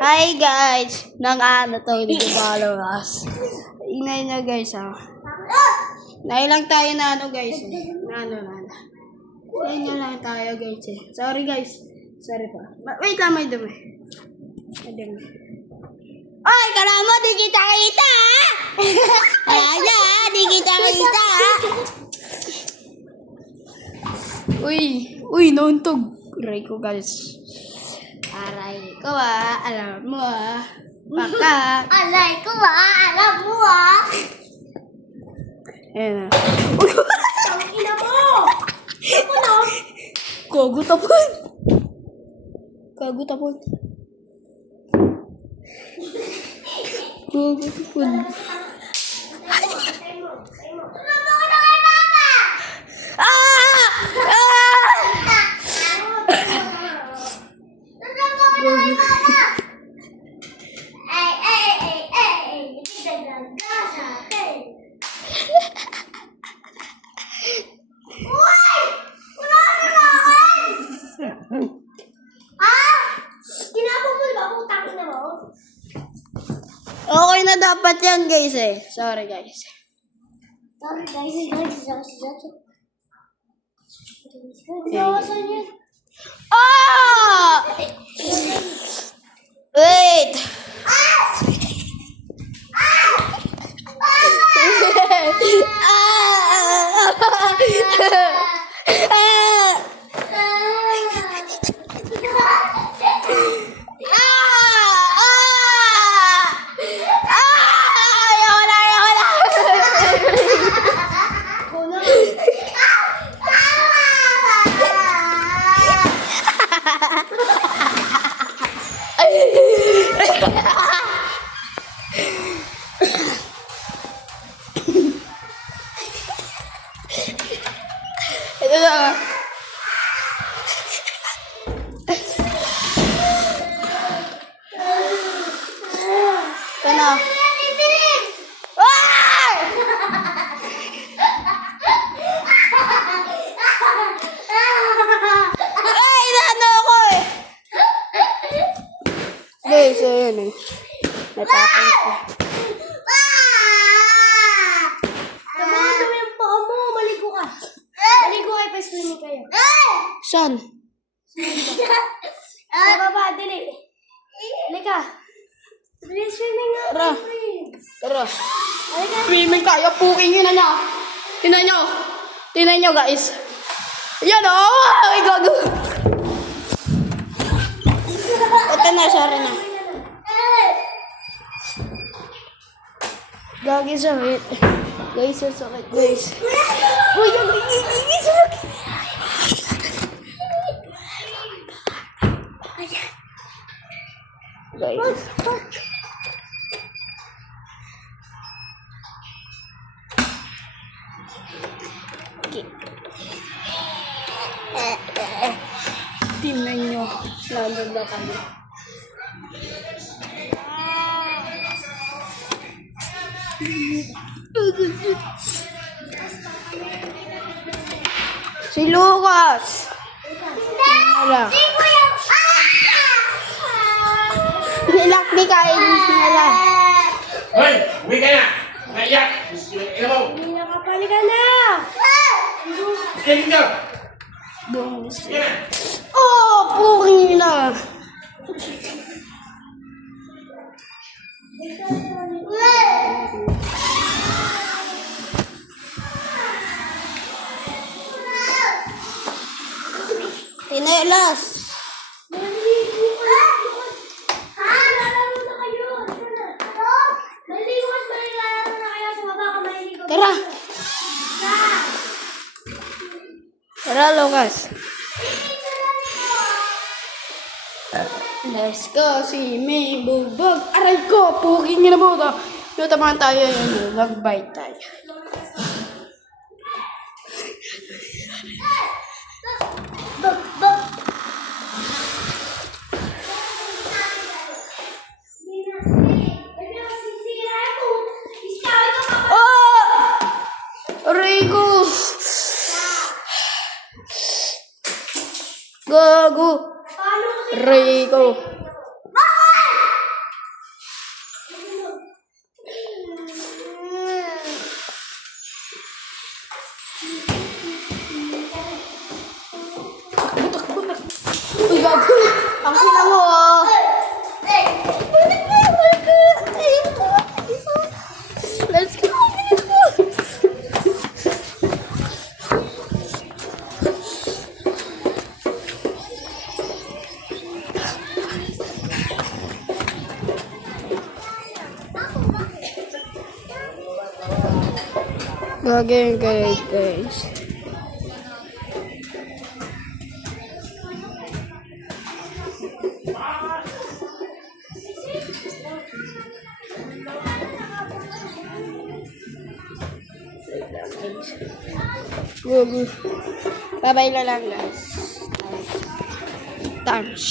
Hi guys! Nang ano to, hindi ko follow us. Inay na guys Nailang tayo na ano guys Na. Inay lang tayo guys Sorry guys. Sorry pa. Wait lang, may dumi. Oy, kala mo, di kita kita! Ayan, di kita kita! Uy, nauntog. Aray ko guys. Aray ko alam mo Baka. Aray ko alam mo Ayan Uy! Ang ina mo! Ako na! Gago tapon. Gago tapon. Okay na dapat yan guys Sorry guys. Sorry guys. Wait. Ito na. Ito na. Ay, inaano ako Guys, ayun natapon ko. Maligo kayo, pa-swimming kayo. Saan? Sa baba, dili. Halika. Dili, swimming nga. Tara. Swimming kayo, puking yun na nyo. Tinan nyo guys. Yan ay gago. Ito na, sorry na. Gagi sakit. Guys, sakit guys. Uy, sakit. Guys. Tingnan nyo. Lalala kami. Si Lucas. Wala. Nilak ni kain nila. Hoy, uwi ka na! Naiyak! Ina mo! Hindi nakapali ka na. Sige ka! Sige na! Oh, puking na. Tinelas. Tara. Tara, Lucas. Let's go, si May Bugbog. Aray ko, puking na po ito. Ito naman tayo yun. Mag-bite tayo. Aray ko. Gago. Rico. Gagawin kayo guys. Bye-bye na lang guys. Thanks.